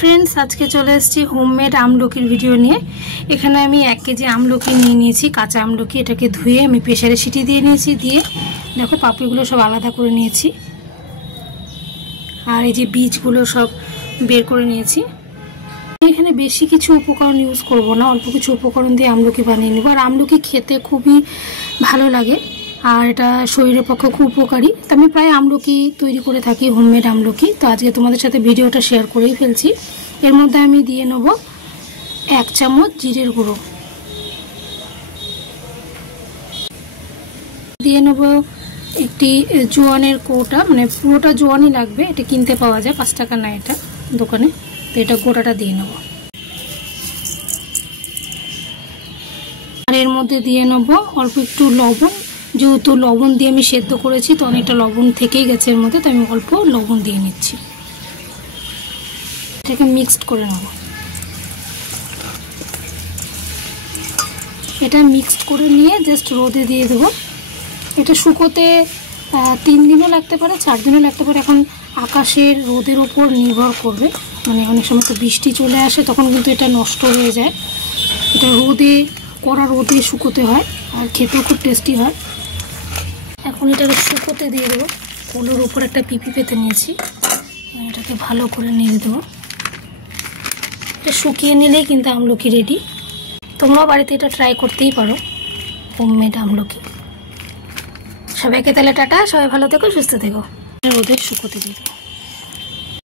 Friends आज के चले एसेছি হোমমেড আমলকির ভিডিও নিয়ে। এখানে আমি 1 কেজি আমলকি নিয়ে নিয়েছি, কাঁচা আমলকি। এটাকে ধুয়ে আমি প্রেসারে সিটি দিয়ে নিয়েছি। দিয়ে দেখো পাপড়িগুলো সব আলাদা করে নিয়েছি, আর এই যে বীজগুলো সব বের করে নিয়েছি। এখানে বেশি কিছু উপকরণ ইউজ করব না, অল্প কিছু উপকরণ দিয়ে আমলকি বানিয়ে নেব। আর আমলকি খেতে খুবই ভালো লাগে, আর এটা শরীরের পক্ষে খুব উপকারী। তো আমি প্রায় আমলকি তৈরি করে থাকি, হোমমেড আমলকি। তো আজকে তোমাদের সাথে ভিডিওটা শেয়ার করেই ফেলছি। এর মধ্যে আমি দিয়ে নেব 1 চামচ জিরের গুঁড়ো, দিয়ে নেব একটি জোয়ানের কৌটা, মানে পুরোটা জোয়ানই লাগবে, এটা কিনতে পাওয়া যায়, 5 টাকা না এটা দোকানে। তো এটা গোটাটা দিয়ে নেব। আর এর মধ্যে দিয়ে নেব অল্প একটু লবণ, যেহেতু লবণ দিয়ে আমি সেদ্ধ করেছি তো অনেকটা লবণ থেকেই গেছে এর মধ্যে, তো আমি অল্প লবণ দিয়ে নিচ্ছি। এটাকে মিক্সড করে নেব। এটা মিক্সড করে নিয়ে জাস্ট রোদে দিয়ে দেবো। এটা শুকোতে 3 দিনও লাগতে পারে, 4 দিনও লাগতে পারে। এখন আকাশের রোদের ওপর নির্ভর করবে, মানে অনেক সময় তো বৃষ্টি চলে আসে, তখন কিন্তু এটা নষ্ট হয়ে যায়। এটা রোদে কড়া রোদে শুকোতে হয়, আর খেতেও খুব টেস্টি হয়। এখন এটাকে শুকোতে দিয়ে দেবো। কোলের উপর একটা পিপি পেতে নিয়েছি, এটাকে ভালো করে নিয়ে দেবো। এটা শুকিয়ে নিলেই কিন্তু আমলকি রেডি। তোমরাও বাড়িতে এটা ট্রাই করতেই পারো, হোমমেড আমলকি। সবাইকে তাহলে টাটা, সবাই ভালো থেকো, সুস্থ থেকো। রোদে শুকোতে দিয়ে দেবো।